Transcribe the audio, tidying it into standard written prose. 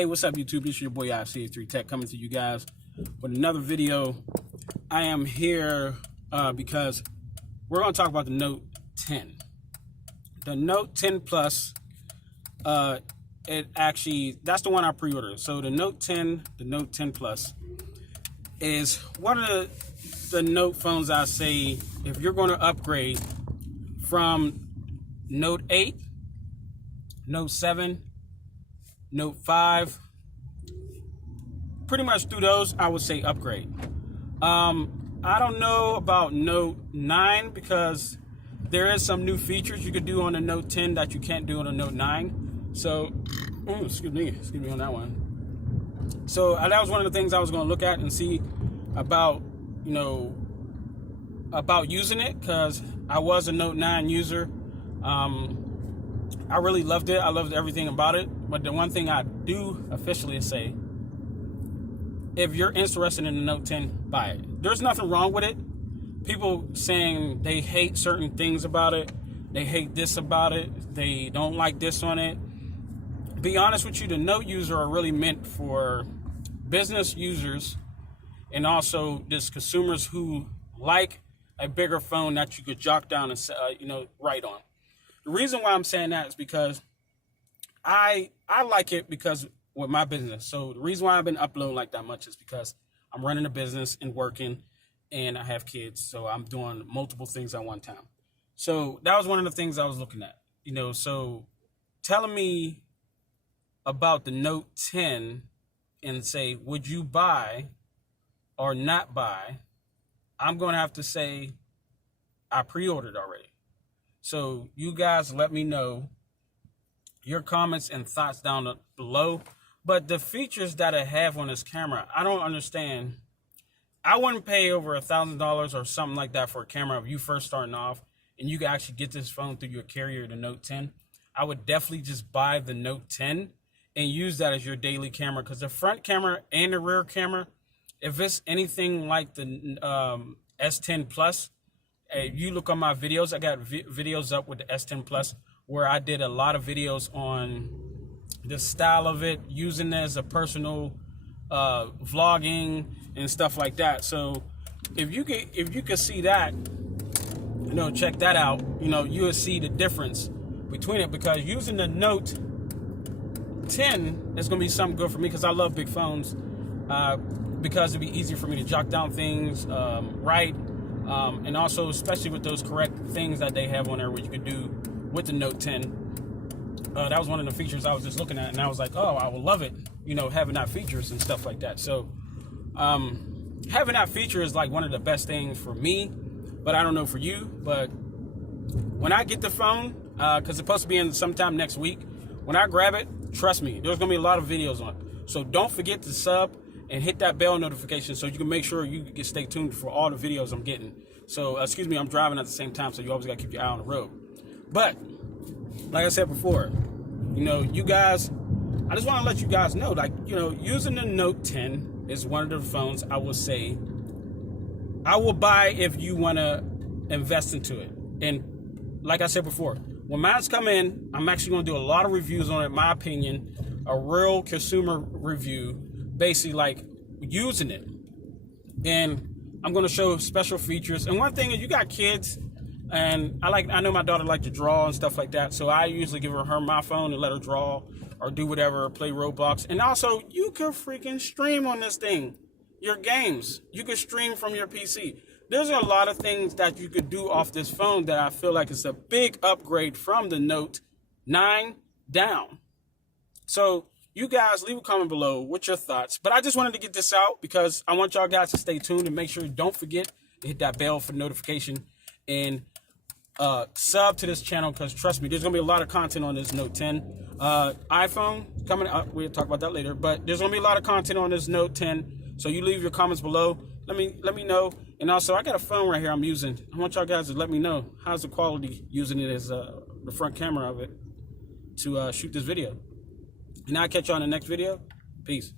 Hey, what's up, YouTube? It's your boy IFC3 Tech coming to you guys with another video. I am here because we're going to talk about the Note 10. The Note 10 Plus, that's the one I pre-ordered. So the Note 10, the Note 10 Plus is one of the Note phones I say if you're going to upgrade from Note 8, Note 7, Note 5, pretty much through those, I would say upgrade. I don't know about Note 9 because there is some new features you could do on the Note 10 that you can't do on the Note 9. So, excuse me on that one. So that was one of the things I was going to look at and see about, about using it, because I was a Note 9 user. I really loved it. I loved everything about it. But the one thing I do officially say, if you're interested in the Note 10, buy it. There's nothing wrong with it. People saying they hate certain things about it. They hate this about it. They don't like this on it. Be honest with you, the Note user are really meant for business users and also just consumers who like a bigger phone that you could jot down and write on. The reason why I'm saying that is because I like it because with my business. So the reason why I've been uploading like that much is because I'm running a business and working, and I have kids. So I'm doing multiple things at one time. So that was one of the things I was looking at. So telling me about the Note 10 and say, would you buy or not buy? I'm going to have to say I pre-ordered already. So you guys let me know your comments and thoughts down below. But the features that I have on this camera, I don't understand. I wouldn't pay over $1,000 or something like that for a camera if you first starting off and you can actually get this phone through your carrier, the Note 10. I would definitely just buy the Note 10 and use that as your daily camera, because the front camera and the rear camera, if it's anything like the S10 Plus, if you look on my videos, I got videos up with the S10 Plus where I did a lot of videos on the style of it, using it as a personal vlogging and stuff like that. So if you could see that, check that out, you will see the difference between it, because using the Note 10 is going to be something good for me because I love big phones, because it'd be easier for me to jot down things, write, and also especially with those correct things that they have on there, what you could do with the Note 10. That was one of the features I was just looking at, and I was like, oh, I would love it, having that features and stuff like that. So having that feature is like one of the best things for me, but I don't know for you. But when I get the phone, because it's supposed to be in sometime next week, when I grab it, trust me, there's going to be a lot of videos on it. So don't forget to sub and hit that bell notification so you can make sure you can stay tuned for all the videos I'm getting. So, excuse me, I'm driving at the same time, so you always got to keep your eye on the road. But, like I said before, you guys, I just want to let you guys know, using the Note 10 is one of the phones I will say I will buy if you want to invest into it. And like I said before, when mine's come in, I'm actually going to do a lot of reviews on it, in my opinion, a real consumer review, basically like using it. And I'm going to show special features. And one thing is, you got kids, and I know my daughter likes to draw and stuff like that, so I usually give her my phone and let her draw or do whatever, or play Roblox. And also, you can freaking stream on this thing, your games. You can stream from your PC. There's a lot of things that you could do off this phone that I feel like it's a big upgrade from the Note 9 down. So you guys leave a comment below with your thoughts. But I just wanted to get this out because I want y'all guys to stay tuned and make sure you don't forget to hit that bell for notification and sub to this channel, because trust me, there's going to be a lot of content on this Note 10. iPhone coming up, we'll talk about that later, but there's going to be a lot of content on this Note 10. So you leave your comments below. Let me know. And also, I got a phone right here I'm using. I want y'all guys to let me know how's the quality using it as the front camera of it to shoot this video. And I'll catch you on the next video. Peace.